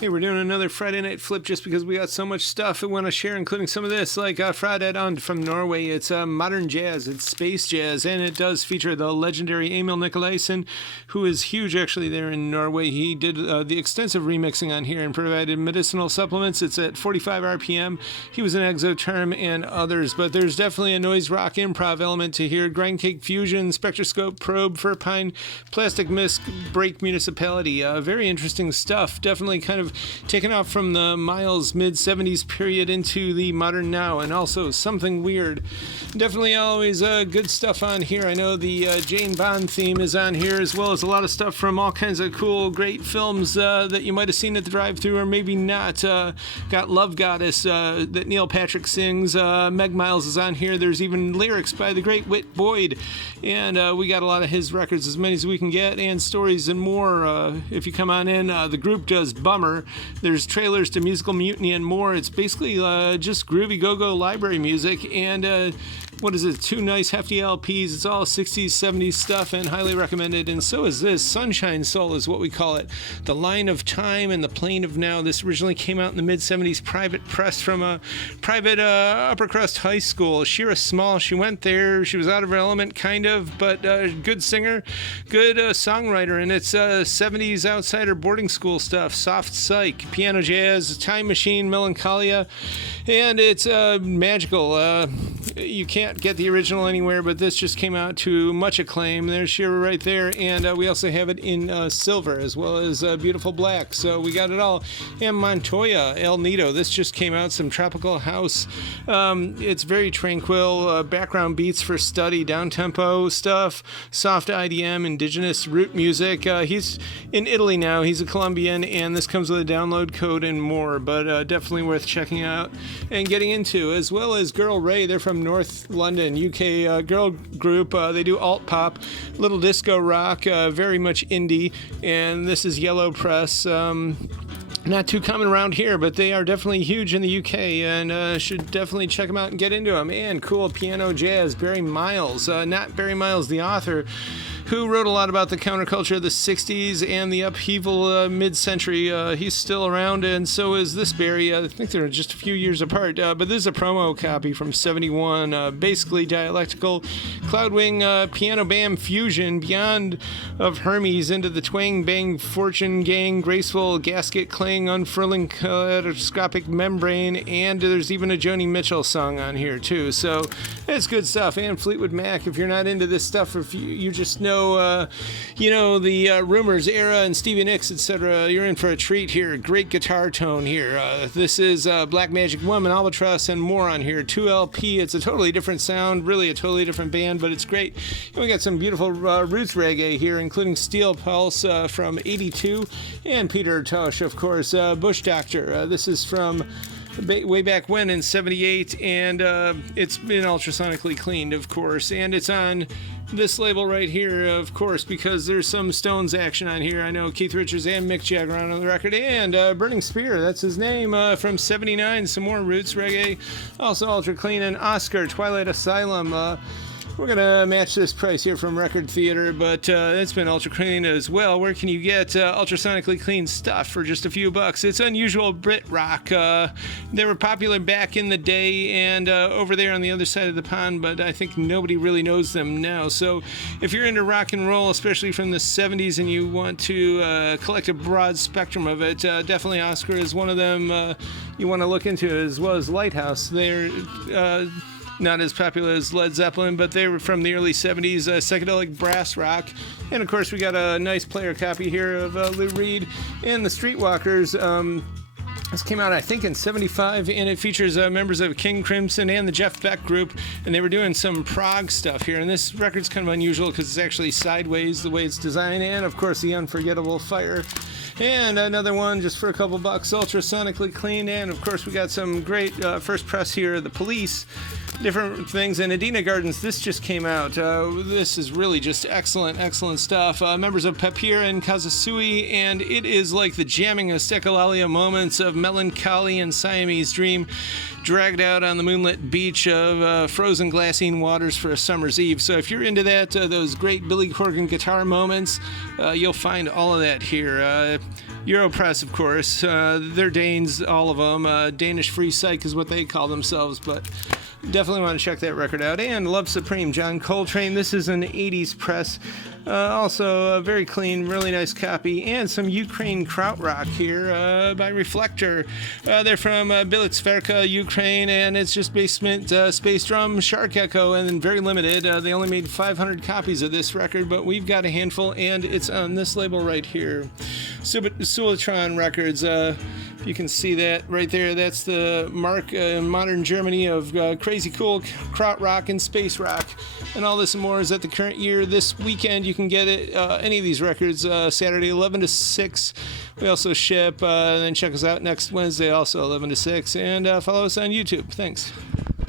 Hey, we're doing another Friday night flip just because we got so much stuff I want to share, including some of this, like Friday on from Norway. It's modern jazz, it's space jazz, and it does feature the legendary Emil Nikolaisen, who is huge actually there in Norway. He did the extensive remixing on here and provided medicinal supplements. It's at 45 RPM. He was an Exotherm and others, but there's definitely a noise rock improv element to here. Grind Cake Fusion, Spectroscope Probe, Furpine, Plastic Mist, Break Municipality. Very interesting stuff. Definitely kind of taken off from the Miles mid-70s period into the modern now, and also something weird. Definitely always good stuff on here. I know the Jane Bond theme is on here, as well as a lot of stuff from all kinds of cool, great films that you might have seen at the drive-thru or maybe not. Got Love Goddess that Neil Patrick sings. Meg Miles is on here. There's even lyrics by the great Whit Boyd, and we got a lot of his records, as many as we can get, and stories and more. If you come on in, the group does Bummer. There's trailers to Musical Mutiny and more. It's basically just groovy go-go library music, and what is it, 2 nice hefty LPs. It's all 60s, 70s stuff, and highly recommended. And so is this. Sunshine Soul is what we call it. The Line of Time and the Plane of Now. This originally came out in the mid-70s, private press from a private upper crust high school. Shira Small, she went there. She was out of her element, kind of, but good singer, good songwriter, and it's 70s outsider boarding school stuff. Soft psych, piano jazz, time machine, melancholia, and it's magical. You can't get the original anywhere, but this just came out to much acclaim. There's Shira right there, and we also have it in silver as well as beautiful black, so we got it all. And Montoya, El Nido, this just came out, some tropical house. It's very tranquil, background beats for study, down-tempo stuff, soft IDM, indigenous root music. He's in Italy now, he's a Colombian, and this comes with a download code and more, but definitely worth checking out and getting into, as well as Girl Ray. They're from North London, UK girl group. They do alt pop, little disco rock, very much indie, and this is Yellow Press. Not too common around here, but they are definitely huge in the UK, and should definitely check them out and get into them. And cool piano jazz, Barry Miles, not Barry Miles the author, who wrote a lot about the counterculture of the 60s and the upheaval mid-century. He's still around, and so is this Barry. I think they're just a few years apart, but this is a promo copy from 71, basically dialectical Cloudwing piano bam fusion, beyond of Hermes into the twang bang fortune gang, graceful gasket clang, unfurling kaleidoscopic membrane, and there's even a Joni Mitchell song on here too, so it's good stuff. And Fleetwood Mac, if you're not into this stuff, or if you just know the Rumors era and Stevie Nicks, etc., you're in for a treat here. Great guitar tone here. This is Black Magic Woman, Albatross, and more on here. 2LP. It's a totally different sound, really a totally different band, but it's great. And we got some beautiful roots reggae here, including Steel Pulse from 82, and Peter Tosh, of course, Bush Doctor. This is from way back when in 78, and it's been ultrasonically cleaned, of course, and it's on this label right here, of course, because there's some Stones action on here. I know Keith Richards and Mick Jagger on the record, and Burning Spear, that's his name, from 79, some more roots reggae, also ultra clean. And Oscar, Twilight Asylum. We're going to match this price here from Record Theater, but it's been ultra clean as well. Where can you get ultrasonically clean stuff for just a few bucks? It's unusual Brit rock. They were popular back in the day and over there on the other side of the pond, but I think nobody really knows them now. So if you're into rock and roll, especially from the 70s, and you want to collect a broad spectrum of it, definitely Oscar is one of them you want to look into, as well as Lighthouse. They're not as popular as Led Zeppelin, but they were from the early 70s, psychedelic brass rock. And of course we got a nice player copy here of Lou Reed and the Streetwalkers. This came out, I think, in 75, and it features members of King Crimson and the Jeff Beck Group, and they were doing some prog stuff here. And this record's kind of unusual because it's actually sideways the way it's designed, and of course the unforgettable Fire. And another one just for a couple bucks, ultrasonically clean. And of course we got some great first press here, The Police, different things. And Adina Gardens, this just came out. This is really just excellent stuff. Members of Papir and Kazasui, and it is like the jamming of Stekalalia moments of melancholy and Siamese dream, dragged out on the moonlit beach of frozen glassine waters for a summer's eve. So if you're into that, those great Billy Corgan guitar moments, you'll find all of that here. Europress, of course. They're Danes, all of them. Danish Free Psych is what they call themselves, but definitely want to check that record out. And Love Supreme, John Coltrane. This is an 80s press. Also, a very clean, really nice copy. And some Ukraine Krautrock here by Reflector. They're from Biletsverka, Ukraine, and it's just basement space drum, Shark Echo, and very limited. They only made 500 copies of this record, but we've got a handful, and it's on this label right here. Sulatron Records. You can see that right there. That's the mark in modern Germany of crazy cool krautrock and space rock. And all this and more is at the current year. This weekend you can get it, any of these records, Saturday 11 to 6. We also ship, and then check us out next Wednesday also 11 to 6. And follow us on YouTube. Thanks.